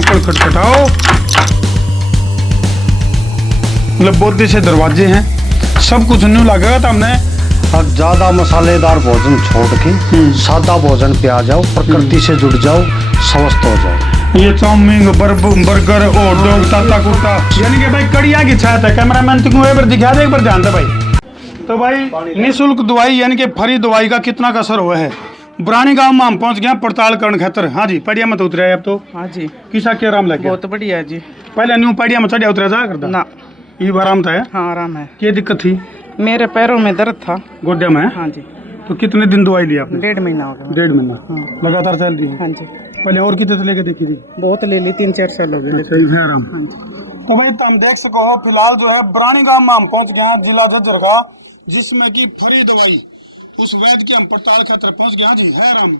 खटखटाओ। मतलब बहुत से दरवाजे हैं, सब कुछ न्यू लगेगा। तो हमने अब ज्यादा मसालेदार भोजन छोड़ के सादा भोजन पे आ जाओ, प्रकृति से जुड़ जाओ, स्वस्थ हो जाओ। ये चाउमीन बर्गर और डॉग ताता कुर्ता, यानी कि भाई कड़िया की छात है। कैमरामैन तुमको एक बार दिखा दे, एक बार ध्यान दे भाई। तो भाई निःशुल्क दवाई यानी कि फ्री दवाई का कितना का असर हुआ है। बुरानी गांव में हम पहुंच गए पड़ताल करण खातर। हाँ जी, पड़िया में तो उतरे अब तो। हाँ जी, किसा के आराम लगे? बहुत बढ़िया जी। पहले न्यू पड़िया में चढ़िया उतरा जा करता ना, ये आराम था है? हाँ आराम है। क्या दिक्कत थी? मेरे पैरों में दर्द था। गोड्या में? हाँ जी। तो कितने दिन दवाई ली आपने? 1.5 महीना हो गया। 1.5 महीना हाँ। लगातार चल रही है? हाँ जी। पहले और कितने लेके देखी थी? बहुत ले ली, 3-4 साल हो गए। सही है आराम। हाँ जी। तो भाई तुम देख सको हो, फिलहाल जो है बुरानी गांव में हम पहुंच गए हैं, जिला झज्जर का, जिसमें की फ्री दवाई उस वैद्य की हम पड़ताल खातर पहुंच गए। हाँ जी, है आराम?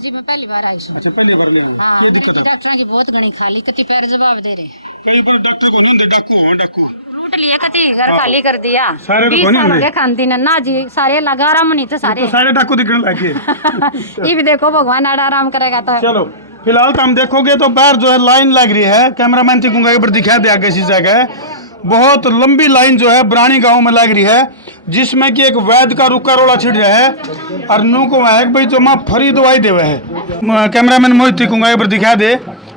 जी मैं पहली बार आई हूँ। अच्छा, पहली बार ले आए। हाँ, क्या दिक्कत है? डॉक्टर की बहुत घनी खाली कति पैर जवाब दे रहे। कई बार डॉक्टर को नहीं होते, डाकू हो डाकू। रूट लिए कति घर खाली कर दिया। सारे तो 20 नहीं साल हो होंगे। गए खानती ना जी, सारे लगा आराम नहीं तो सारे। तो सारे डाकू दिखने लगे। ये भी देखो भगवान आड़ा आराम करेगा तो। चलो फिलहाल तो हम देखोगे तो बाहर जो है लाइन लग रही है। कैमरामैन को एक बार दिखा दिया किसी जगह, बहुत लंबी लाइन जो है बुरानी गांव में लग रही है, जिसमें कि एक वैद्य का रुका रोड़ा छिड़ रहा है और नू को है भाई जो माँ फ्री दवाई देवे है। कैमरामैन मोहित को एक बार दिखा दे।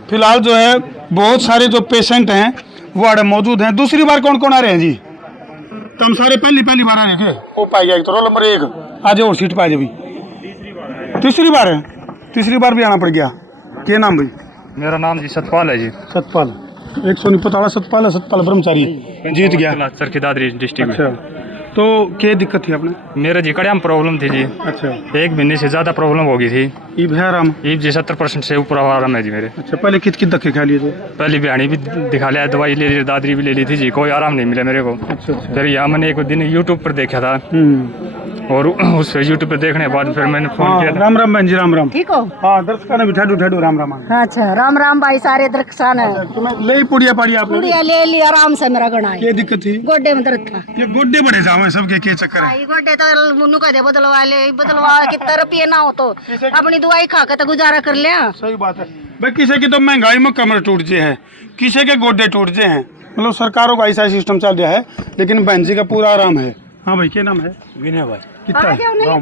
फिलहाल जो है बहुत सारे जो पेशेंट हैं वो आड़े मौजूद हैं। दूसरी बार कौन कौन आ रहे हैं जी? तो हम सारे पहली बार आ रहे हैं। वो पाई गया तो रोल नंबर 1 आज और सीट पाई जब तीसरी बार है। तीसरी बार भी आना पड़ गया। क्या नाम भाई? मेरा नाम जी सतपाल है जी। सतपाल 190 सतपाल है। सतपाल ब्रह्मचारी जीत गया सरखी दादरी डिस्ट्रिक्ट अच्छा, तो क्या दिक्कत थी आपने? में मेरे जी कड़िया में प्रॉब्लम थी जी। अच्छा, 1 महीने से ज्यादा प्रॉब्लम हो गई थी। ईब है आराम? ईब जी 70% से ऊपर आराम है जी मेरे। अच्छा, पहले कित धक्के खा लिए थे? पहली बिहानी भी दिखा लिया, दवाई ले ली, दादरी भी ले ली थी जी, कोई आराम नहीं मिला मेरे को। अच्छा अच्छा। फिर यहाँ मैंने एक दिन यूट्यूब पर देखा था और उस पर यूट्यूब पर देखने के बाद फिर मैंने फोन हाँ, किया था। राम राम बहन जी, राम राम। ठीक हो? हाँ, दर्शकों ने भी ठाडू ठाडू राम राम। अच्छा, राम राम भाई सारे दरख्सान है। तुम्हें ले ही पुड़िया पाड़ी आपने? पूड़िया ले ली आराम से, मेरा गणा है। क्या दिक्कत थी? गोड्डे में दर्द था। ये गोड्डे बड़े जावे सबके क्या चक्कर है? भाई गोड्डे तो मुन्नू का दे बदलवा ले, बदलवा कितना रुपये ना हो तो अपनी दवाई खा के तो गुजारा कर लिया। सही बात है भाई। किसी की तो महंगाई में कमर टूट जे है, किसी के गोड्डे टूट जे हैं। मतलब सरकारों का ऐसा सिस्टम चल रहा है, लेकिन बहन जी का पूरा आराम है। हाँ भाई, क्या नाम है? विनय भाई। कितना है?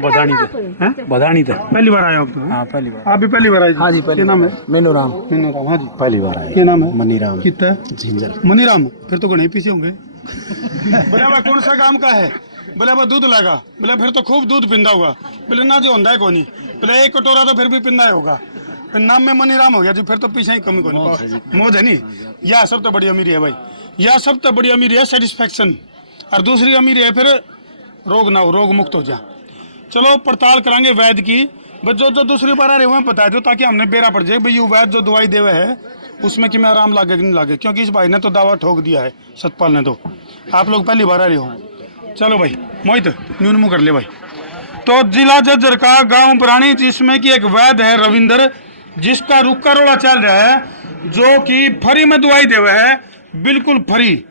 बधानी था। पहली बार आए हो आप तो? हाँ पहली बार। आप भी पहली बार आए? हाँ जी, क्या नाम है? मेनू राम मीनू राम। हाँ जी, पहली बार आए। क्या नाम है? मनीराम कितना? झिंझर। मनीराम। फिर तो गणे पीछे होंगे। बोले भाई कौन सा काम का है? बोले भाई दूध लगा। बोले फिर तो खूब दूध पिंदा होगा। बोले ना जो होता है कोनी। बोले 1 कटोरा तो फिर भी पिंदा ही होगा। फिर नाम में मनीराम हो गया जी, फिर तो पीछे ही कमी कोनी। मौज है नहीं? यह सब तो बड़ी अमीरी है भाई, यह सब तो बड़ी अमीरी है सेटिस्फेक्शन। और दूसरी अमीरी है फिर रोग ना हो, रोग मुक्त हो जा। चलो पड़ताल करांगे वैद्य की। बस जो दूसरी बार आ रहे हुए हैं बता दो, ताकि हमने बेरा पड़ जाए भाई ये वैद्य जो दवाई देवे है उसमें कि मैं आराम लागे कि नहीं लागे, क्योंकि इस भाई ने तो दावा ठोक दिया है, सतपाल ने। तो आप लोग पहली बार आ रहे हो। चलो भाई मोहित न्यून मुँह कर ले भाई। तो जिला झज्जर का गांव बुरानी, जिसमें कि एक वैद्य है रविंदर, जिसका रुका रोड़ा चल रहा है, जो कि फ्री में दवाई देवे है। बिल्कुल फ्री,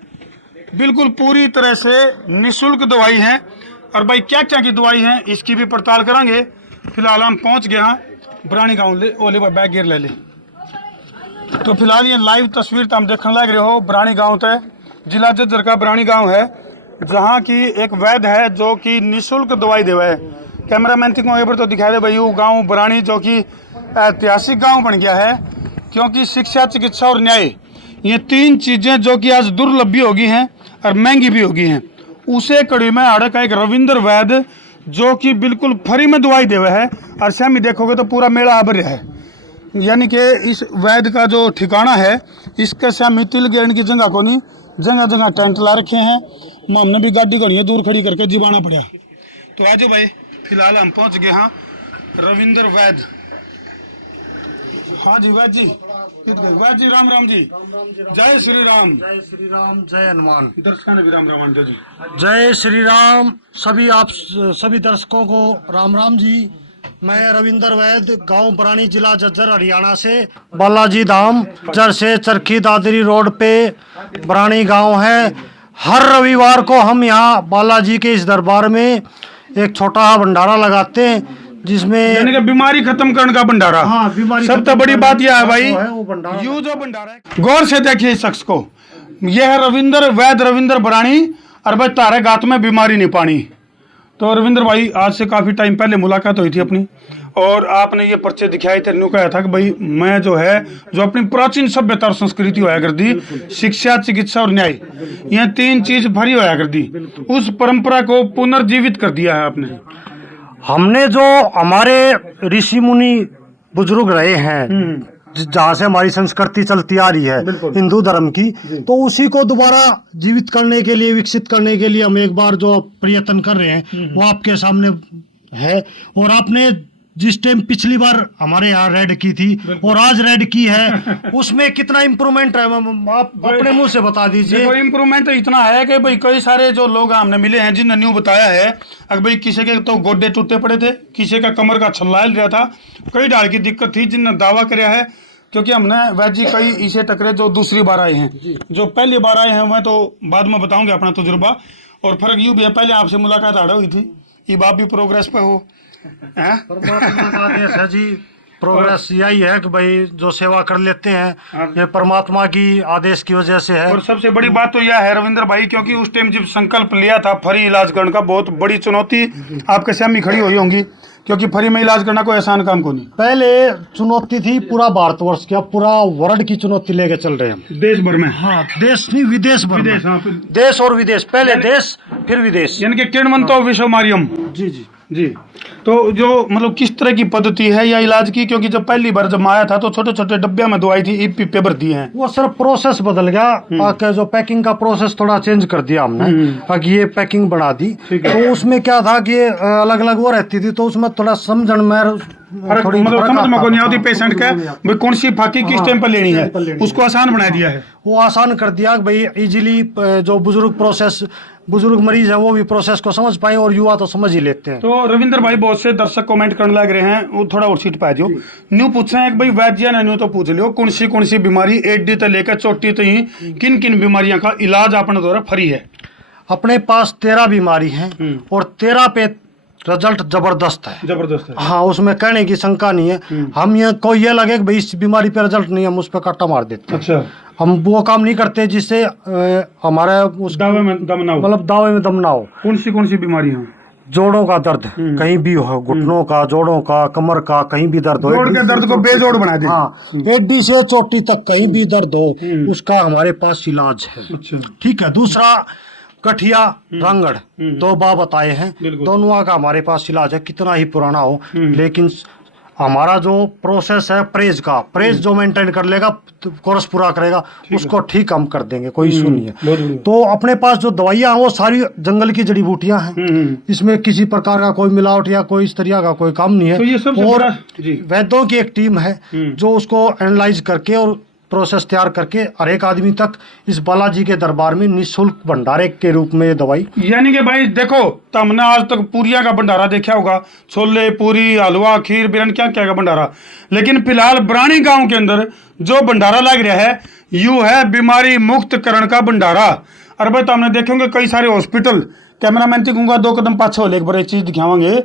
बिल्कुल पूरी तरह से निःशुल्क दवाई है। और भाई क्या क्या की दवाई है इसकी भी पड़ताल करांगे। फिलहाल हम पहुंच गए हैं बुरानी गांव। ले ओले भाई बैग गिर ले ले। तो फिलहाल ये लाइव तस्वीर तो हम देखने लग रहे हो बुरानी गांव तय, जिला झज्जर का बुरानी गांव है, जहां की एक वैद्य है जो कि निःशुल्क दवाई देवा है। कैमरामैन को एक बार तो दिखा दे भाई वो गाँव बुरानी, जो कि ऐतिहासिक गाँव बन गया है, क्योंकि शिक्षा, चिकित्सा और न्याय, ये 3 चीज़ें जो कि आज दुर्लभ भी होगी हैं और महंगी भी होगी हैं। उसे कड़ी में आड़े का एक रविंदर वैद्य जो कि बिल्कुल फ्री में दवाई देवे है। और शामी देखोगे तो पूरा मेला आबर है। यानी कि इस वैद्य का जो ठिकाना है, इसके शामी तिल गिरने की जगह को नहीं, जगह जगह टेंट ला रखे हैं। हमने भी गाड़ी घड़ी दूर खड़ी करके जीवाना पड़ा। तो आज भाई फिलहाल हम पहुंच गए हाँ रविंदर वैद्य। हाँ जी वैद्य जी, वैद्य जी राम राम जी। जय श्री राम। जय श्री राम, जय हनुमान। दर्शकों ने भी राम राम जी। जय श्री राम। सभी दर्शकों को राम राम जी। मैं रविंदर वैद्य, गांव बुरानी, जिला झज्जर, हरियाणा से। बालाजी धाम झज्जर से चरखी दादरी रोड पे बुरानी गांव है। हर रविवार को हम यहाँ बालाजी के इस दरबार में एक छोटा भंडारा लगाते हैं, जिसमें यानी कि बीमारी खत्म करने का भंडारा। हाँ, बीमारी सबसे खत्म बड़ी करने बात यह है का भाई, जो है वो भंडारा। यू जो भंडारा है, गौर से देखिए इस शख्स को, यह है रविंदर वैद रविंदर बरानी, और भाई तारे गात में बीमारी नहीं पानी। तो रविंदर भाई, आज से काफी टाइम पहले मुलाकात हुई थी अपनी, और आपने ये पर्चे दिखाए थे, न्यू कहा था कि भाई मैं जो है, जो अपनी प्राचीन सभ्यता और संस्कृति होया कर दी, शिक्षा, चिकित्सा और न्याय, यह तीन चीज भरी होया कर दी, उस परंपरा को पुनर्जीवित कर दिया है आपने। हमने जो हमारे ऋषि मुनि बुजुर्ग रहे हैं, जहाँ से हमारी संस्कृति चलती आ रही है हिंदू धर्म की, तो उसी को दोबारा जीवित करने के लिए, विकसित करने के लिए हम एक बार जो प्रयत्न कर रहे हैं वो आपके सामने है। और आपने जिस टाइम पिछली बार हमारे यहाँ रेड की थी और आज रेड की है, उसमें कितना इम्प्रूवमेंट है आप अपने मुंह से बता दीजिए। देखो इम्प्रूवमेंट इतना है कि भाई कई सारे जो लोग हमने मिले हैं जिन्होंने न्यू बताया है, अगर भाई किसी के तो गोड्डे टूटे पड़े थे, किसी का कमर का छल्ला हिल रहा था, कई ढाल की दिक्कत थी, जिनने दावा कराया है। क्योंकि हमने वैद जी कई इसे टकरे जो दूसरी बार आए हैं, जो पहली बार आए हैं मैं तो बाद में बताऊंगा अपना तजुर्बा। और फर्क यूँ भी है, पहले आपसे मुलाकात आड़ा हुई थी, ये बात भी प्रोग्रेस पे हो हैं? परमात्मा का आदेश है जी, प्रोग्रेस यही है कि भाई जो सेवा कर लेते हैं ये परमात्मा की आदेश की वजह से है। और सबसे बड़ी बात तो यह है रविंद्र भाई, क्योंकि उस टाइम जब संकल्प लिया था फ्री इलाज करने का, बहुत बड़ी चुनौती आपके सामने खड़ी हुई होंगी, क्योंकि फ्री में इलाज करना कोई आसान काम को नहीं। पहले चुनौती थी पूरा भारतवर्ष की, अब पूरा वर्ल्ड की चुनौती लेके चल रहे हैं हम, देश भर में। हाँ, देश नहीं विदेश भर में। हाँ, देश और विदेश, पहले देश फिर विदेश। यानी कि किणवंतो विश्व मारियम। जी जी जी। तो जो मतलब किस तरह की पद्धति है या इलाज की, क्योंकि जब पहली बार जब आया था तो छोटे छोटे डब्बे में दवाई थी, एक पिप्पे भर दिए हैं। वो सर प्रोसेस बदल गया, आके जो पैकिंग का प्रोसेस थोड़ा चेंज कर दिया हमने, आगे ये पैकिंग बढ़ा दी। तो उसमें क्या था कि अलग अलग वो रहती थी, तो उसमें थोड़ा समझण में थोड़ी मतलब समझ में को नहीं आती पेशेंट का हाँ, भाई कौन सी फाकी किस टाइम पर लेनी है, उसको आसान बना दिया है। वो आसान कर दिया कि भाई इजीली जो बुजुर्ग मरीज है वो भी प्रोसेस को समझ पाए, और युवा तो समझ ही लेते हैं। तो रविंद्र भाई, बहुत से दर्शक कमेंट करने लग रहे हैं, वो थोड़ा और सीट पाए जो न्यू पूछ रहे हैं कि भाई वैद्य ने न्यू तो पूछ लियो कौन सी बीमारी एडी से लेकर चोटी तक ही किन किन बीमारियों का इलाज अपने द्वारा फ्री है। अपने पास 13 बीमारी हैं और 13 पे रिजल्ट जबरदस्त है। जबरदस्त है। हाँ, उसमें कहने की शंका नहीं है। हम ये कोई ये लगे कि भाई इस बीमारी पे रिजल्ट नहीं, हम उस पर काटा मार देते हैं। अच्छा, हम वो काम नहीं करते जिससे हमारा उस दावे में दम ना हो। मतलब दावे में दम ना हो। कौन सी बीमारी है? जोड़ों का दर्द कहीं भी हो, घुटनों का, जोड़ों का, कमर का, कहीं भी दर्द हो, जोड़ के दर्द को बेजोड़ बना दे। हाँ, एडी से चोटी तक कहीं भी दर्द हो, उसका हमारे पास इलाज है। अच्छा, ठीक है। दूसरा गठिया, रंगड़, 2 बार बताए हैं, दोनों का हमारे पास इलाज है, कितना ही पुराना हो। लेकिन हमारा जो प्रोसेस है प्रेज जो मेंटेन कर लेगा, कोर्स पूरा करेगा, उसको ठीक हम कर देंगे, कोई इशू नहीं है। तो अपने पास जो दवाइयाँ हैं वो सारी जंगल की जड़ी बूटियां हैं, इसमें किसी प्रकार का कोई मिलावट या कोई इस तरह का कोई काम नहीं है। तो ये सबसे और बड़ा वैद्यों की एक टीम है जो उसको एनालाइज करके और प्रोसेस तैयार करके हर एक आदमी तक इस बालाजी के दरबार में निःशुल्क भंडारे के रूप में ये दवाई। यानी कि भाई देखो, तो हमने आज तक पूरिया का भंडारा देखा होगा, छोले, पूरी, हलवा, खीर, बिरयानी, क्या क्या का भंडारा, लेकिन फिलहाल बरानी गांव के अंदर जो भंडारा लग रहा है यू है बीमारी मुक्त करण का भंडारा। और भाई तो हमने देखेंगे कई सारे हॉस्पिटल, कैमरामैन से कहूँगा 2 कदम पाछे हो ले, एक बार एक चीज दिखावांगे।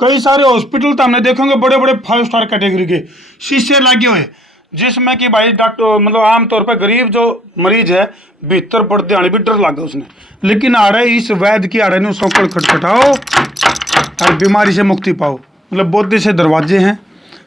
कई सारे हॉस्पिटल तो हमने देखेंगे बड़े बड़े 5 स्टार कैटेगरी के शीशे लगे हुए, जिसमें कि भाई डॉक्टर मतलब आमतौर पर गरीब जो मरीज है भीतर पड़ते आने भी डर लगा उसने, लेकिन आ रहे इस वैद्य की आड़े ने सौकड़ खटखटाओ और बीमारी से मुक्ति पाओ। मतलब बोधे से दरवाजे हैं,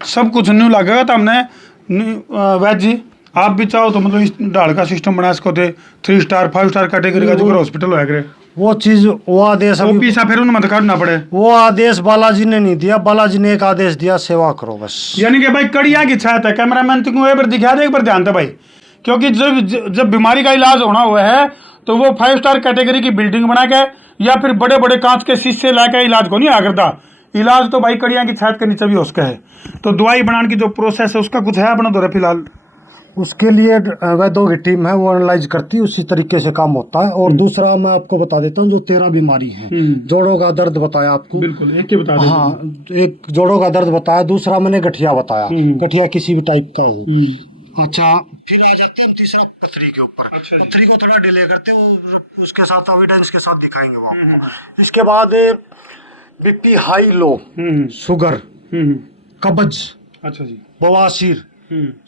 सब कुछ न्यू लगेगा। तो हमने वैद्य जी आप भी चाहो तो मतलब इस ढाल का सिस्टम बना सको थे, 3 स्टार 5 स्टार कैटेगरी का जो हॉस्पिटल होया करे, वो चीज वो आदेश वो पीसा फिर उन्हें मत काटना पड़े। वो आदेश बालाजी ने नहीं दिया, बालाजी ने एक आदेश दिया, सेवा करो बस। यानी कि भाई कड़िया की छात है। कैमरामैन तुमको एक बार दिखा दे, एक बार ध्यान दे भाई, क्योंकि जब बीमारी का इलाज होना हुआ है तो वो 5 स्टार कैटेगरी की बिल्डिंग बना के या फिर बड़े बड़े कांच के शीशे ला के इलाज को नहीं आ करता। इलाज तो भाई कड़िया की छात के नीचे भी उसका है। तो दवाई बनाने की जो प्रोसेस है उसका कुछ है अपना दौरा फिलहाल? उसके लिए वैद्यों की टीम है, वो एनालाइज करती है, उसी तरीके से काम होता है। और दूसरा मैं आपको बता देता हूँ, जो 13 बीमारी है, जोड़ों का दर्द बताया आपको, बिल्कुल एक ही बता दे। हाँ, एक जोड़ों का दर्द बताया, दूसरा मैंने गठिया बताया, गठिया किसी भी टाइप का हो। अच्छा, फिर आ जाते हैं तीसरा पथरी के ऊपर। पथरी को थोड़ा डिले करते हैं, उसके साथ एविडेंस के साथ दिखाएंगे वो आपको। इसके बाद बीपी हाई लो, शुगर, कब्ज, अच्छा जी। बवासीर,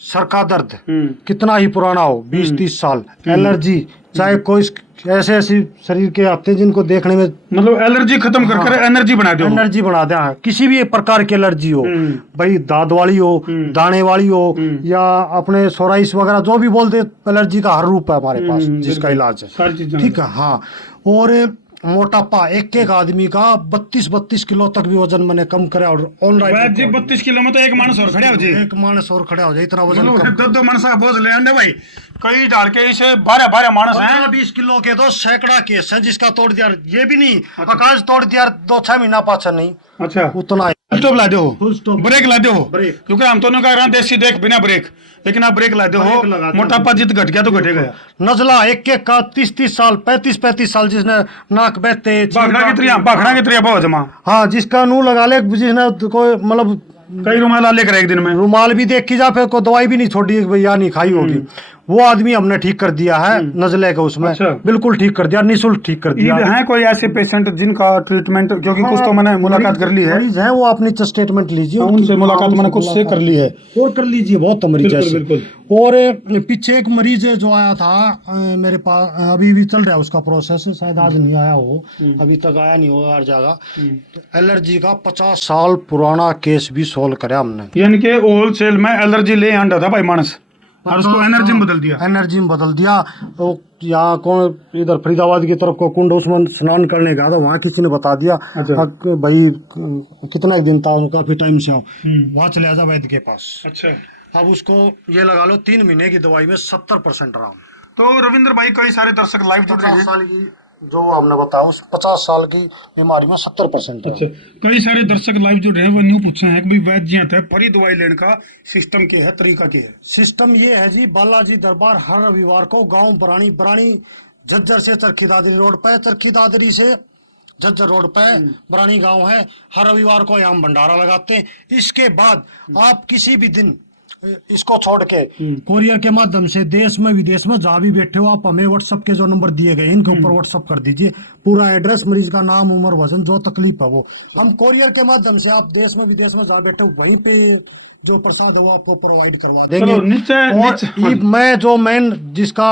सर का दर्द, हम्म। कितना ही पुराना हो, 20-30 साल, एलर्जी, चाहे कोई ऐसे ऐसी शरीर के आते हैं जिनको देखने में मतलब एलर्जी खत्म कर कर एनर्जी बना दो। एनर्जी बना दें, किसी भी एक प्रकार की एलर्जी हो, भाई दाद वाली हो, दाने वाली हो, या अपने सोराइस वगैरह जो भी बोलते, एलर्जी का हर रूप है हमारे पास जिसका इलाज है, सारी चीजें। ठीक है। हाँ, और मोटापा, एक आदमी का 32 किलो तक भी वजन मैंने कम करे, और वैद जी 32 किलो में तो एक मानस और खड़े हो जी। एक मानस और खड़ा हो जाए, इतना वजन मतलब कम। 2 मानस का बोझ ले आंदे भाई, कई डाल के इसे 12 मानस हैं। 15-20 किलो के तो सैकड़ा केस है, जिसका तोड़ दिया, ये भी नहीं आकाश तोड़ दिया 2-6 महीना पाछा नहीं, अच्छा उतना फुल स्टॉप ला दो, फुल स्टॉप। ब्रेक ला दो, ब्रेक। क्योंकि हम तो नहीं कह रहे देसी देख बिना ब्रेक, लेकिन आप ब्रेक ला दो। ब्रेक लगा दो। मोटापा जित घट गया तो घटेगा। नजला एक का 30-30 साल, 35-35 साल, जिसने नाक बहते, भाखड़ा की त्रिया बहुत जमा, हाँ, जिसका नू लगा ले, जिसने कोई मतलब कई रुमाल लेकर एक दिन में। रुमाल भी देखी जा, फिर कोई दवाई भी नहीं छोड़ी भैया, नहीं खाई होगी, वो आदमी हमने ठीक कर दिया है नजले का, उसमें अच्छा। बिल्कुल ठीक कर दिया, निःशुल्क ठीक कर दिया। है कोई ऐसे पेशेंट जिनका ट्रीटमेंट, क्योंकि कुछ तो मैंने मुलाकात कर ली है, मरीज है वो अपनी स्टेटमेंट लीजिए, उनसे मुलाकात मैंने कुछ से कर ली है, और कर लीजिए, बहुत मरीज बिल्कुल, ऐसे। बिल्कुल। और पीछे एक मरीज जो आया था मेरे पास, अभी भी चल रहा है उसका प्रोसेस, शायद आज नहीं आया हो, अभी तक आया नहीं हो हर जगह। एलर्जी का 50 साल पुराना केस भी सोल्व कराया हमने, यानी कि होलसेल में एलर्जी ले आंदा था भाई मानस, और उसको एनर्जी में बदल दिया। एनर्जी में बदल दिया। तो यहाँ कौन इधर फरीदाबाद की तरफ को कुंड, उसमें स्नान करने गया था, वहाँ किसी ने बता दिया, अच्छा। भाई कितना एक दिन था, काफी टाइम से आओ, वहाँ चले जा वैद्य के पास। अच्छा, अब उसको ये लगा लो 3 महीने की दवाई में 70% आराम। तो रविंद्र भाई, कई सारे दर्शक लाइव जुड़ रहे 50 हैं। साल की जो हमने बताया, उस 50 साल की बीमारी में 70% अच्छा, कई सारे दर्शक लाइव जुड़ रहे हैं, वो न्यू पूछे हैं कि भाई वैद्य जी आते हैं, फरी दवाई लेने का सिस्टम क्या है, तरीका क्या है? सिस्टम ये है जी, बालाजी दरबार हर रविवार को गांव बरानी झज्जर से चरखी दादरी रोड पे, चरखी दादरी से झज्जर रोड पे बरानी गांव है, हर रविवार को यहाँ भंडारा लगाते हैं। इसके बाद आप किसी भी दिन इसको छोड़ के कोरियर के माध्यम से देश में विदेश में जहाँ भी बैठे हो, आप हमें व्हाट्सएप के जो नंबर दिए गए इनके ऊपर व्हाट्सएप कर दीजिए, पूरा एड्रेस, मरीज का नाम, उम्र, वजन, जो तकलीफ है वो हम कोरियर के माध्यम से, आप देश में विदेश में जहाँ बैठे हो वहीं पे जो प्रसाद है वो आपको प्रोवाइड करवा देंगे। चलो, नीचे मैं जो मेन जिसका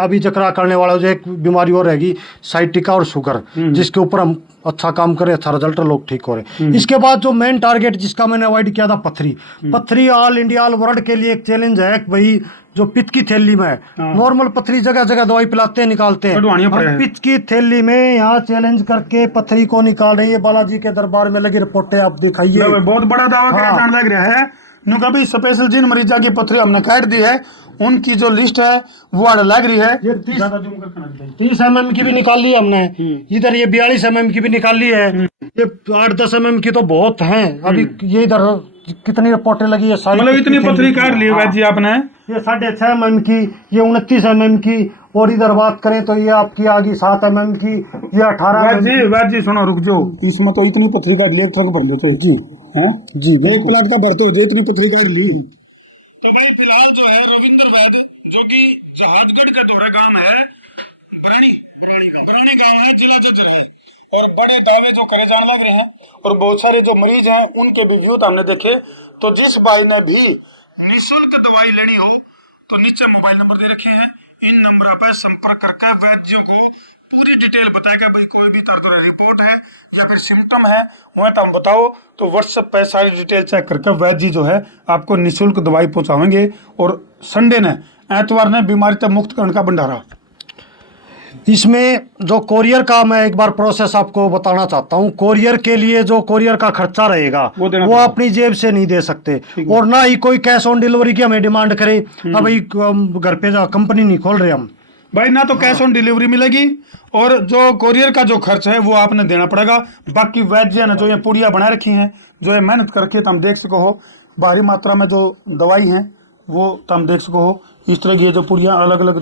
अभी जिक्र करने वाला जो एक बीमारी और रहेगी, साइटिका और शुगर, जिसके ऊपर हम अच्छा काम करें, अच्छा रिजल्ट, लोग ठीक हो रहे। इसके बाद जो मेन टारगेट जिसका मैंने अवॉइड किया था, पथरी ऑल इंडिया ऑल वर्ल्ड के लिए एक चैलेंज है कि भाई जो पित्त की थैली में नॉर्मल पथरी जगह जगह दवाई पिलाते हैं, निकालते हैं, हम पित्त की थैली में यहाँ चैलेंज करके पथरी को निकाल रही है। बालाजी के दरबार में लगी रिपोर्टें आप दिखाइए, बहुत बड़ा दावा किया जाने लग रहा है। न्यू कभी स्पेशल जिन मरीजा की पथरी हमने काट दी है, उनकी जो लिस्ट है वो आड़ लग रही है। ये 30 mm की भी निकाल ली हमने, इधर ये 42 mm की भी निकाल ली है, ये 8-10 mm की तो बहुत हैं। अभी ये इधर कितनी रिपोर्टें लगी है सारी, मतलब इतनी पथरी काट ली है जी आपने। ये 6.5 mm की, ये 29 mm की, और इधर बात करें तो ये आपकी आ गई 7 mm की, ये 18 वैद जी सुनो, रुक जाओ, इसमें तो इतनी पथरी काट ली, थोक भर देते जी जी, बहुत प्लाट का भरते हो, इतनी पथरी काट ली। तो भाई फिलहाल जो है रविंद्र वैद, जो कि जहाजगढ़ का दौरा गांव है, बरानी गांव है, जिला जज्जर है, और बड़े दावे जो करे जाने लग रहे हैं, और बहुत सारे जो मरीज हैं उनके भी व्यू हमने देखे। तो जिस भाई ने भी निःशुल्क दवाई लेनी हो तो नीचे मोबाइल नंबर दे रखे हैं, इन नंबर पर संपर्क करके वैद्यों को पूरी डिटेल बताएगा। भाई कोई भी तरह रिपोर्ट है या फिर सिम्टम है वह तुम बताओ, तो व्हाट्सएप पे सारी डिटेल चेक करके वैद्य जी जो है आपको निःशुल्क दवाई पहुंचाएंगे। और संडे ने, एतवार ने बीमारी तक मुक्त करने का भंडारा। इसमें जो कोरियर का मैं एक बार प्रोसेस आपको बताना चाहता हूँ। कोरियर के लिए जो कोरियर का खर्चा रहेगा वो अपनी जेब से नहीं दे सकते, और ना ही कोई कैश ऑन डिलीवरी की हमें डिमांड करे। अब भाई घर पे जा कंपनी नहीं खोल रहे हम भाई, ना तो कैश ऑन डिलीवरी मिलेगी, और जो कोरियर का जो खर्च है वो आपने देना पड़ेगा। बाकी वैद्य ने जो ये पुड़िया बना रखी हैं, जो ये मेहनत करके तुम देख सको हो, भारी मात्रा में जो दवाई है वो तुम देख सको हो। इस तरह की जो पुड़िया अलग अलग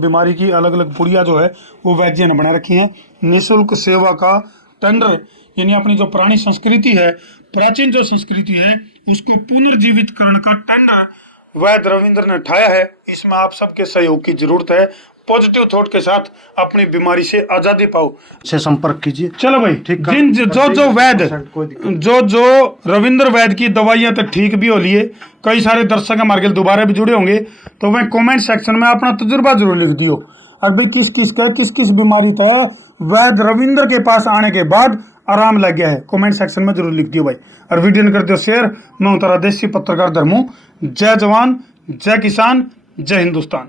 बीमारी की अलग अलग पुड़िया जो है वो वैद्य ने बना रखी हैं। निःशुल्क सेवा का टेंडर, यानी अपनी जो पुरानी संस्कृति है, प्राचीन जो संस्कृति है, उसको पुनर्जीवित करने का टेंडर वैद रविंद्र ने उठाया है, इसमें आप सबके सहयोग की जरूरत है। पॉजिटिव थॉट के साथ अपनी बीमारी से आजादी पाओ। से संपर्क कीजिए। चलो भाई, ठीक जिन जो वैद जो रविंद्र वैद की दवाइयां तो ठीक भी हो लिए, कई सारे दर्शक हमारे के दोबारा भी जुड़े होंगे, तो वह कमेंट सेक्शन में अपना तजुर्बा जरूर लिख दियो। अब भाई किस किस बीमारी था वैद रविंद्र के पास आने के बाद आराम लग गया है, कमेंट सेक्शन में जरूर लिख दियो भाई। और वीडियो ने कर दियो शेयर। मैं हूं तारा देसी पत्रकार धर्मू। जय जवान, जय किसान, जय हिंदुस्तान।